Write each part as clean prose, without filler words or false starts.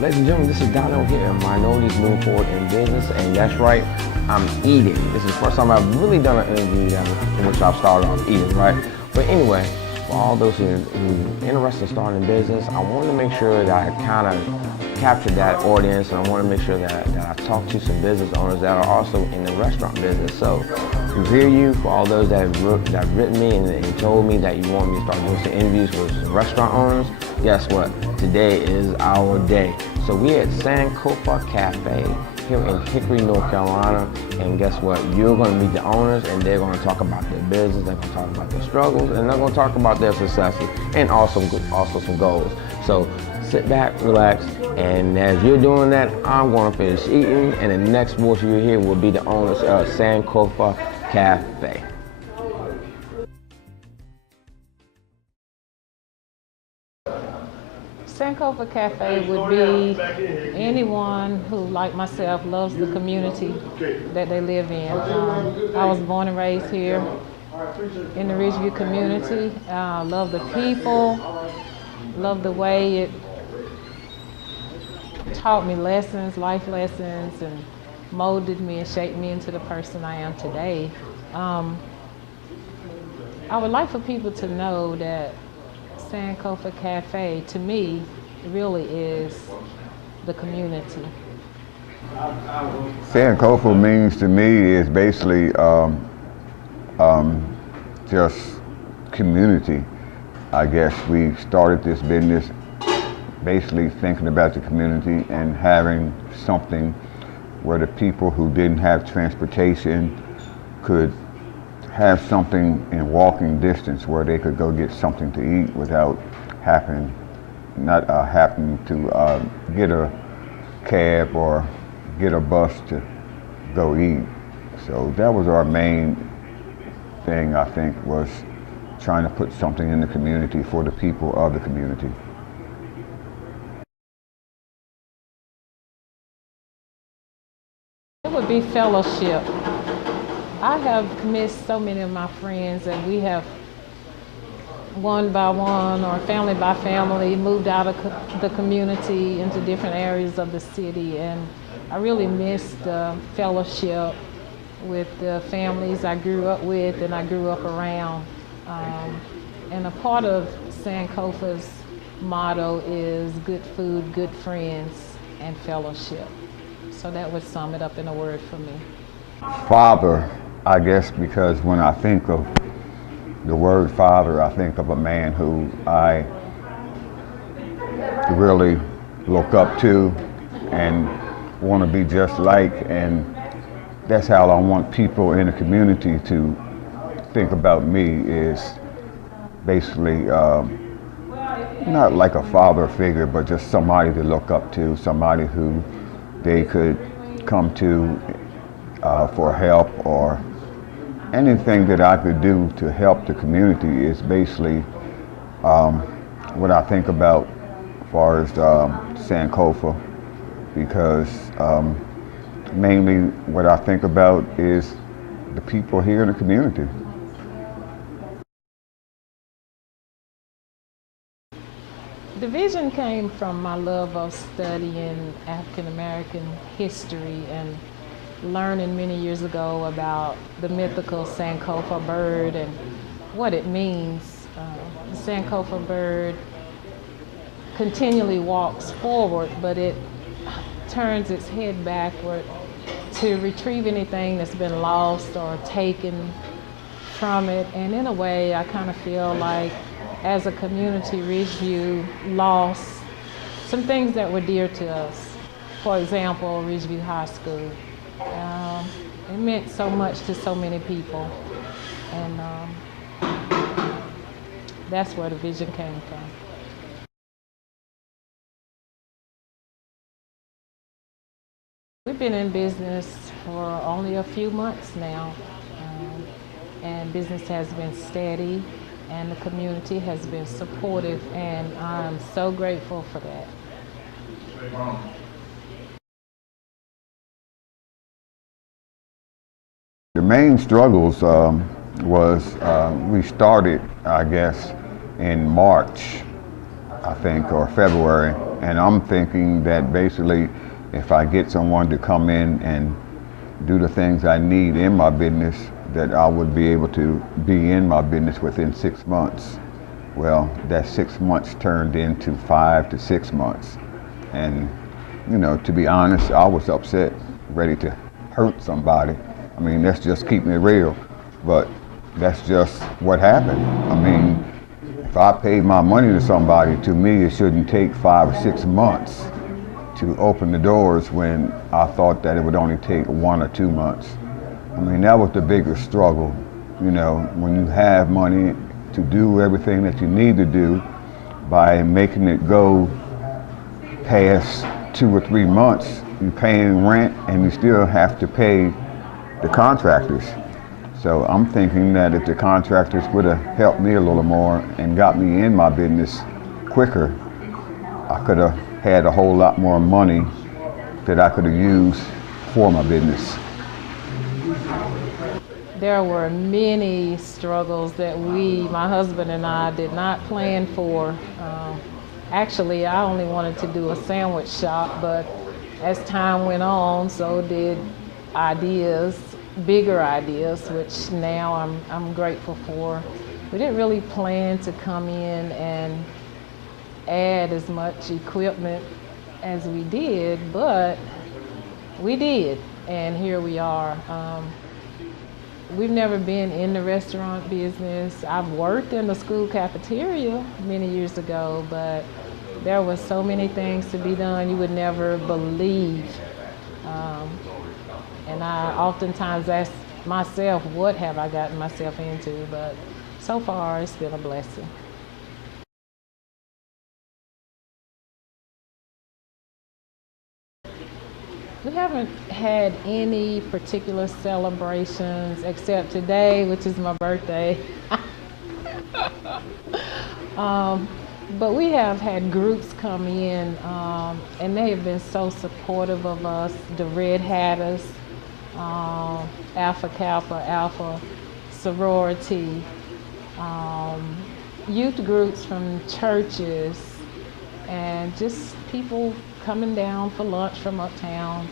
Ladies and gentlemen, this is Dino here at Minorities Moving Forward in Business, and that's right, I'm eating. This is the first time I've really done an interview in which I've started off eating, right? But anyway, for all those who are interested in starting a business, I want to make sure that I kind of capture that audience, and I want to make sure that I talk to some business owners that are also in the restaurant business. So to hear you, for all those that have written me and told me that you want me to start doing some interviews with some restaurant owners, guess what? Today is our day. So we're at Sankofa Cafe here in Hickory, North Carolina, and guess what? You're going to meet the owners, and they're going to talk about their business, they're going to talk about their struggles, and they're going to talk about their successes, and also some goals. So sit back, relax, and as you're doing that, I'm going to finish eating, and the next voice you hear will be the owners of Sankofa Cafe. Sankofa Cafe would be anyone who, like myself, loves the community that they live in. I was born and raised here in the Ridgeview community. Love the people, love the way it taught me lessons, life lessons, and molded me and shaped me into the person I am today. I would like for people to know that Sankofa Cafe, to me, really is the community. Sankofa means to me is basically just community. I guess we started this business basically thinking about the community and having something where the people who didn't have transportation could have something in walking distance where they could go get something to eat without having to get a cab or get a bus to go eat. So that was our main thing, I think, was trying to put something in the community for the people of the community. It would be fellowship. I have missed so many of my friends, and we have one by one or family by family moved out of the community into different areas of the city, and I really miss the fellowship with the families I grew up with and I grew up around. And a part of Sankofa's motto is good food, good friends, and fellowship. So that would sum it up in a word for me. Father, I guess, because when I think of the word father, I think of a man who I really look up to and want to be just like, and that's how I want people in the community to think about me, is basically not like a father figure, but just somebody to look up to, somebody who they could come to for help, or anything that I could do to help the community is basically what I think about as far as Sankofa, because mainly what I think about is the people here in the community. The vision came from my love of studying African American history and learning many years ago about the mythical Sankofa bird and what it means. The Sankofa bird continually walks forward, but it turns its head backward to retrieve anything that's been lost or taken from it. And in a way, I kind of feel like, as a community, Ridgeview lost some things that were dear to us. For example, Ridgeview High School. It meant so much to so many people, and that's where the vision came from. We've been in business for only a few months now, and business has been steady, and the community has been supportive, and I'm so grateful for that. The main struggles was we started, I guess, in March I think, or February. And I'm thinking that basically if I get someone to come in and do the things I need in my business, that I would be able to be in my business within 6 months. Well, that 6 months turned into 5 to 6 months. And, you know, to be honest, I was upset, ready to hurt somebody. I mean, that's just keeping it real. But that's just what happened. I mean, if I paid my money to somebody, to me, it shouldn't take 5 or 6 months to open the doors when I thought that it would only take 1 or 2 months. I mean, that was the biggest struggle. You know, when you have money to do everything that you need to do, by making it go past 2 or 3 months, you're paying rent and you still have to pay the contractors. So I'm thinking that if the contractors would have helped me a little more and got me in my business quicker, I could have had a whole lot more money that I could have used for my business. There were many struggles that my husband and I, did not plan for. Actually, I only wanted to do a sandwich shop, but as time went on, so did ideas, bigger ideas, which now I'm grateful for. We didn't really plan to come in and add as much equipment as we did, but we did, and here we are. We've never been in the restaurant business. I've worked in the school cafeteria many years ago, but there was so many things to be done you would never believe. And I oftentimes ask myself, what have I gotten myself into? But so far, it's been a blessing. We haven't had any particular celebrations except today, which is my birthday. But we have had groups come in, and they have been so supportive of us. The Red Hatters, Alpha Kappa, Alpha sorority, youth groups from churches, and just people coming down for lunch from uptown.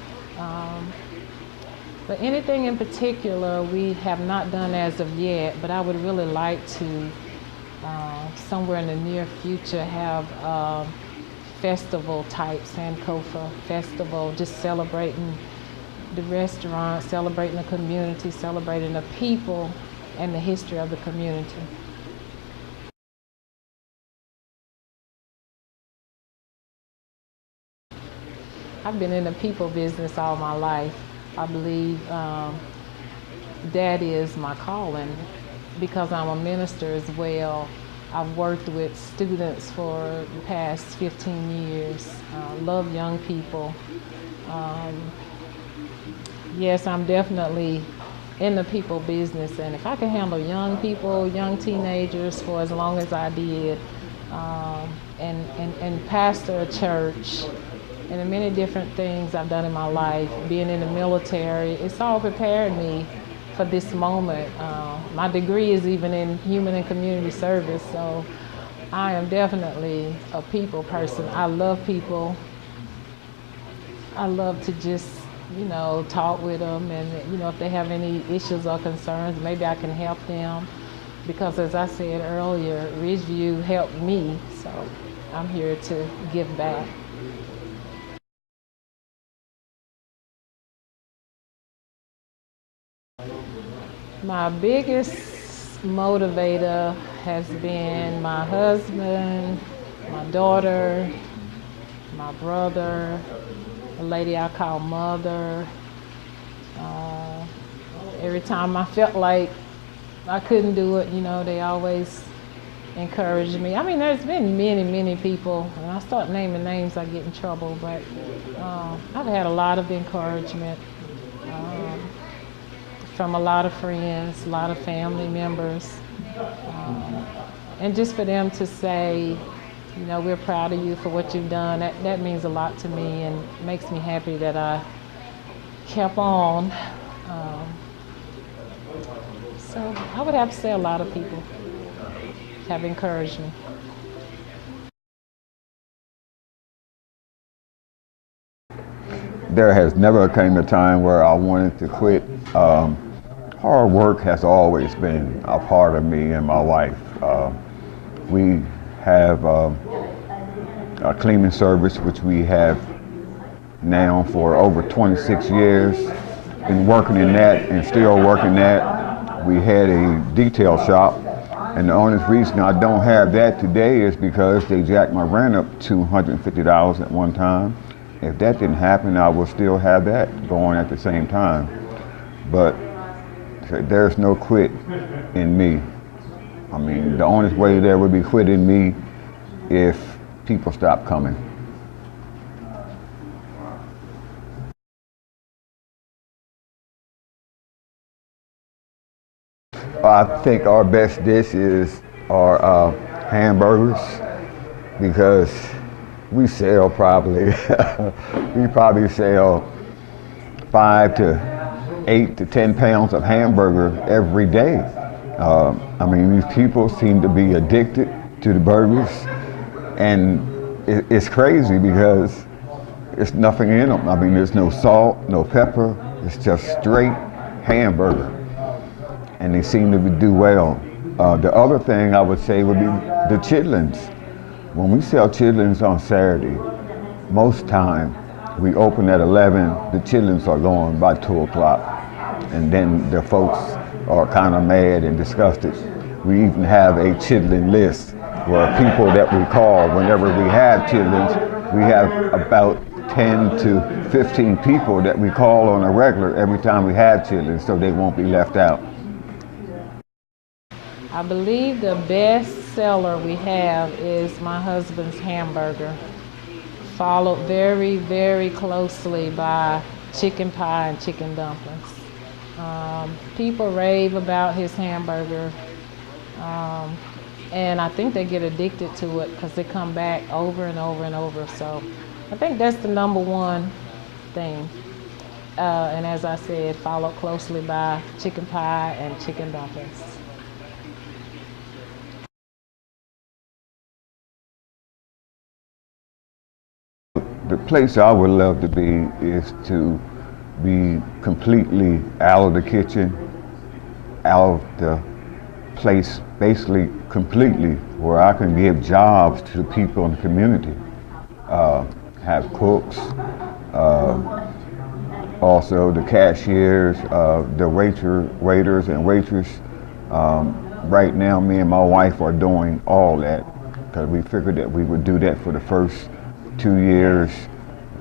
But anything in particular we have not done as of yet, but I would really like to, somewhere in the near future, have a festival type, Sankofa festival, just celebrating the restaurant, celebrating the community, celebrating the people and the history of the community. I've been in the people business all my life. I believe that is my calling because I'm a minister as well. I've worked with students for the past 15 years, love young people. Yes, I'm definitely in the people business, and if I can handle young people, young teenagers for as long as I did, and pastor a church, and the many different things I've done in my life, being in the military, it's all prepared me for this moment. My degree is even in human and community service, so I am definitely a people person. I love people. I love to just, talk with them, and, if they have any issues or concerns, maybe I can help them. Because as I said earlier, Ridgeview helped me, so I'm here to give back. My biggest motivator has been my husband, my daughter, my brother, a lady I call mother. Every time I felt like I couldn't do it, they always encouraged me. I mean, there's been many, many people. When I start naming names, I get in trouble, but I've had a lot of encouragement from a lot of friends, a lot of family members. And just for them to say, we're proud of you for what you've done, that means a lot to me and makes me happy that I kept on. So I would have to say a lot of people have encouraged me. there has never came a time where I wanted to quit. Hard work has always been a part of me and my wife. We have a cleaning service, which we have now for over 26 years. Been working in that and still working that. We had a detail shop, and the only reason I don't have that today is because they jacked my rent up $250 at one time. If that didn't happen, I would still have that going at the same time. But there's no quit in me. I mean, the only way there would be quit in me if people stop coming. I think our best dish is our hamburgers, because we sell probably, we probably sell 5 to 8 to 10 pounds of hamburger every day. I mean, these people seem to be addicted to the burgers, and it's crazy because there's nothing in them. I mean, there's no salt, no pepper, it's just straight hamburger, and they seem to do well. The other thing I would say would be the chitlins. When we sell chitlins on Saturday, most time we open at 11, the chitlins are going by 2 o'clock. And then the folks are kind of mad and disgusted. We even have a chitlin list where people that we call whenever we have chitlins, we have about 10 to 15 people that we call on a regular every time we have chitlins, so they won't be left out. I believe the best seller we have is my husband's hamburger, followed very, very closely by chicken pie and chicken dumplings. People rave about his hamburger, and I think they get addicted to it because they come back over and over and over. So I think that's the number one thing. And as I said, followed closely by chicken pie and chicken dumplings. The place I would love to be is to be completely out of the kitchen, out of the place, basically completely, where I can give jobs to the people in the community. Have cooks, also the cashiers, the waiters and waitress. Right now, me and my wife are doing all that because we figured that we would do that for the first 2 years,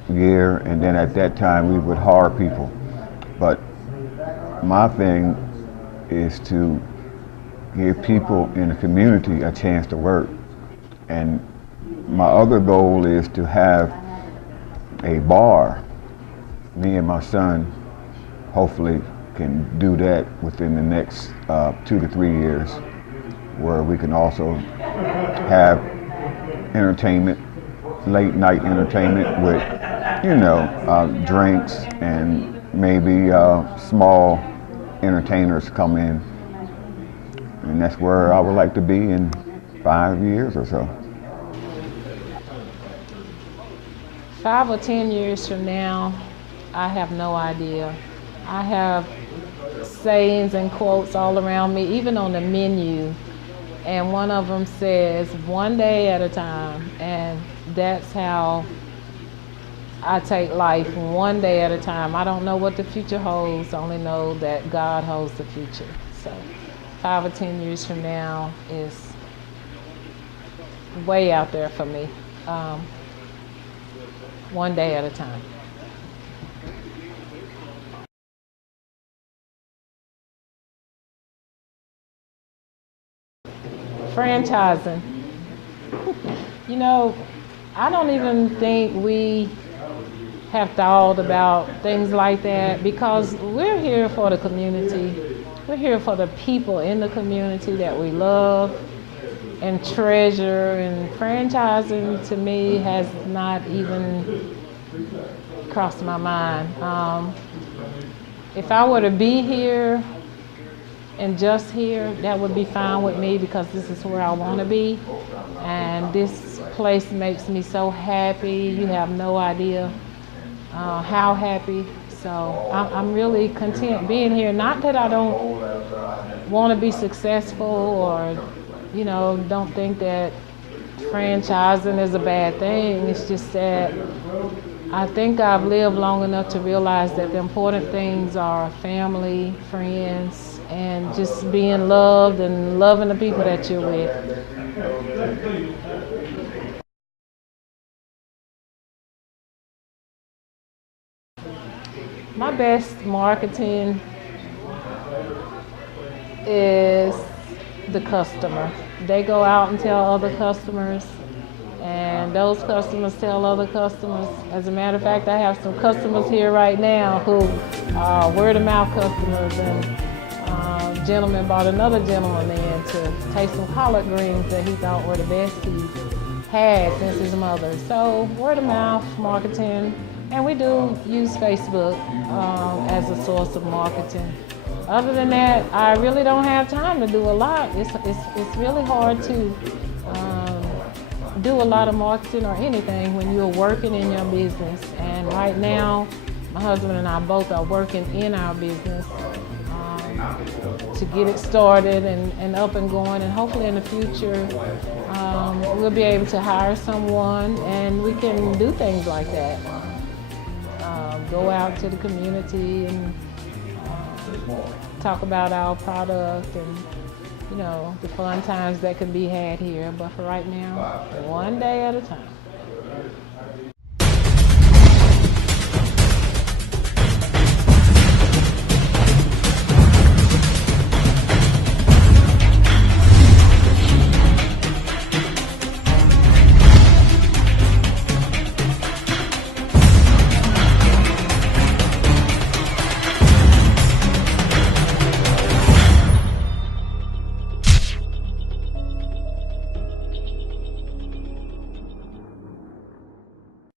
and then at that time we would hire people. But my thing is to give people in the community a chance to work. And my other goal is to have a bar. Me and my son hopefully can do that within the next 2 to 3 years, where we can also have entertainment, late night entertainment with, drinks and maybe small entertainers come in. And that's where I would like to be in 5 years or so. 5 or 10 years from now, I have no idea. I have sayings and quotes all around me, even on the menu. And one of them says, one day at a time. And that's how I take life, one day at a time. I don't know what the future holds, I only know that God holds the future. So 5 or 10 years from now is way out there for me. One day at a time. Franchising. I don't even think we have thought about things like that, because we're here for the community. We're here for the people in the community that we love and treasure, and franchising to me has not even crossed my mind. If I were to be here and just here, that would be fine with me, because this is where I want to be, and this place makes me so happy. You have no idea. how happy. So I'm really content being here. Not that I don't want to be successful or, don't think that franchising is a bad thing. It's just that I think I've lived long enough to realize that the important things are family, friends, and just being loved and loving the people that you're with. My best marketing is the customer. They go out and tell other customers, and those customers tell other customers. As a matter of fact, I have some customers here right now who are word of mouth customers, and a gentleman brought another gentleman in to taste some collard greens that he thought were the best he's had since his mother. So word of mouth marketing, and we do use Facebook as a source of marketing. Other than that, I really don't have time to do a lot. It's really hard to do a lot of marketing or anything when you're working in your business. And right now, my husband and I both are working in our business to get it started and up and going. And hopefully in the future, we'll be able to hire someone and we can do things like that. Go out to the community and talk about our product and the fun times that can be had here. But for right now, one day at a time.